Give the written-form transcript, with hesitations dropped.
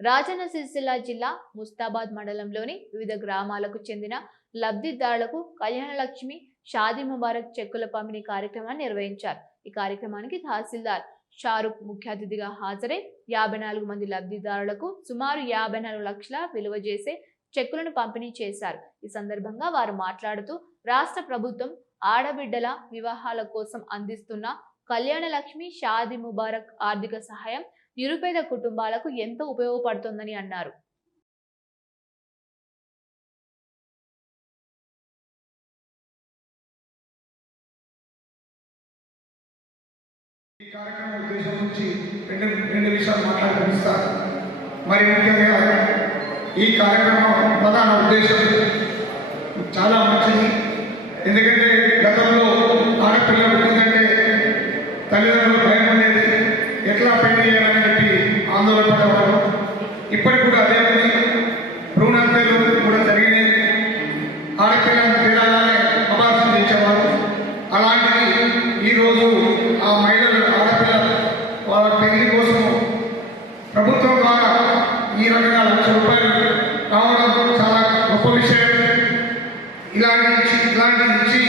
రాజన్న సిరిసిల్ల జిల్లా ముస్తాబాద్ మండలంలోని వివిధ గ్రామాలకు చెందిన లబ్ధిదారులకు కళ్యాణలక్ష్మి షాదీ ముబారక్ చెక్కుల పంపిణీ కార్యక్రమాన్ని నిర్వహించారు। ఈ కార్యక్రమానికి తహసీల్దార్ షారుఖ్ ముఖ్య అతిథిగా హాజరై 54 మంది లబ్ధిదారులకు సుమారు 54 లక్షల విలువ చేసే చెక్కులను పంపిణీ చేశారు। ఈ సందర్భంగా వారు మాట్లాడుతూ రాష్ట్ర ప్రభుత్వం ఆడబిడ్డల వివాహాల కోసం అందిస్తున్న కళ్యాణలక్ష్మి షాదీ ముబారక్ ఆర్థిక సహాయం నిరుపేద కుటుంబాలకు ఎంతో ఉపయోగపడుతుందని అన్నారు। ఈ కార్యక్రమం ఉద్దేశం నుంచి రెండు విషయాలు మాట్లాడుతున్నారు। మరి ముఖ్యంగా ఈ కార్యక్రమం ప్రధాన ఉద్దేశం చాలా మంచిది। ఎందుకంటే గతంలో ఆడపిల్ల పుట్టిందంటే తల్లిదండ్రులు భయం అనేది, ఎట్లా పెళ్లి చేయాలని చెప్పి ఆందోళన పడేవారు। ఇప్పటికి కూడా అదే ఉంది, భ్రూణహత్యలు కూడా జరిగినాయి। ఆడపిల్లను పిల్లలనే అబార్షన్ చేసేవారు। అలాంటిది ఈరోజు ఆ మహిళలు ఆడపిల్ల వాళ్ళ పెళ్లి కోసం ప్రభుత్వం ద్వారా ఈ రకంగా ₹1,00,000 రావడం చాలా గొప్ప విషయం। ఇలాంటి ఇచ్చి